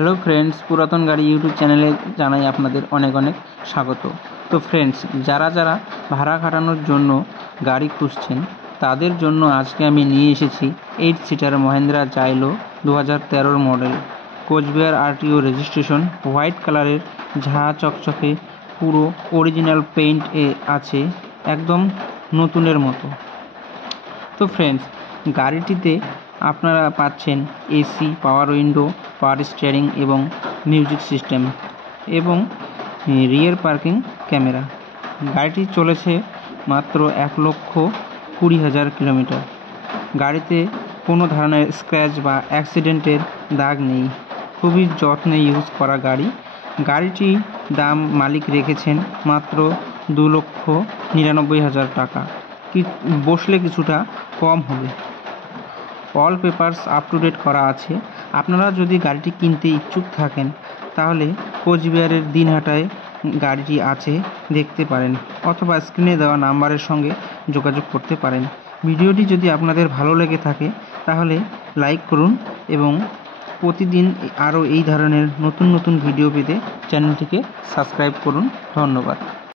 Hello friends, পুরাতন গাড়ি YouTube চ্যানেলে জানাই আপনাদের অনেক অনেক স্বাগত। তো ফ্রেন্ডস, যারা ভাড়া খাটানোর জন্য গাড়ি খুঁজছেন তাদের জন্য আজকে আমি নিয়ে এসেছি 8 seater Mahindra Xylo 2013 model, Cooch Behar RTO registration, white কালারের, ঝাঁ চকচকে, পুরো অরিজিনাল পেইন্ট আছে, একদম নতুনের মতো। তো ফ্রেন্ডস, গাড়িটিতে আপনারা পাচ্ছেন এসি, পাওয়ার উইন্ডো, পাওয়ার স্টিয়ারিং এবং মিউজিক সিস্টেম এবং রিয়ার পার্কিং ক্যামেরা। গাড়িটি চলেছে মাত্র 1,20,000 কিলোমিটার। গাড়িতে কোনো ধরনের স্ক্র্যাচ বা অ্যাক্সিডেন্টের দাগ নেই। খুবই যত্নে ইউজ করা গাড়ি। গাড়িটি দাম মালিক রেখেছেন মাত্র 2,99,000 টাকা। বসলে কিছুটা কম হবে। All papers up to date করা আছে। আপনারা যদি গাড়িটি কিনতে ইচ্ছুক থাকেন তাহলে কোচবিহারের দিনহাটায় গাড়িটি আছে, দেখতে পারেন, অথবা স্ক্রিনে দেওয়া নাম্বারের সঙ্গে যোগাযোগ করতে পারেন। ভিডিওটি যদি আপনাদের ভালো লেগে থাকে তাহলে লাইক করুন এবং প্রতিদিন আরও এই ধরনের নতুন নতুন ভিডিও পেতে চ্যানেলটিকে সাবস্ক্রাইব করুন। ধন্যবাদ।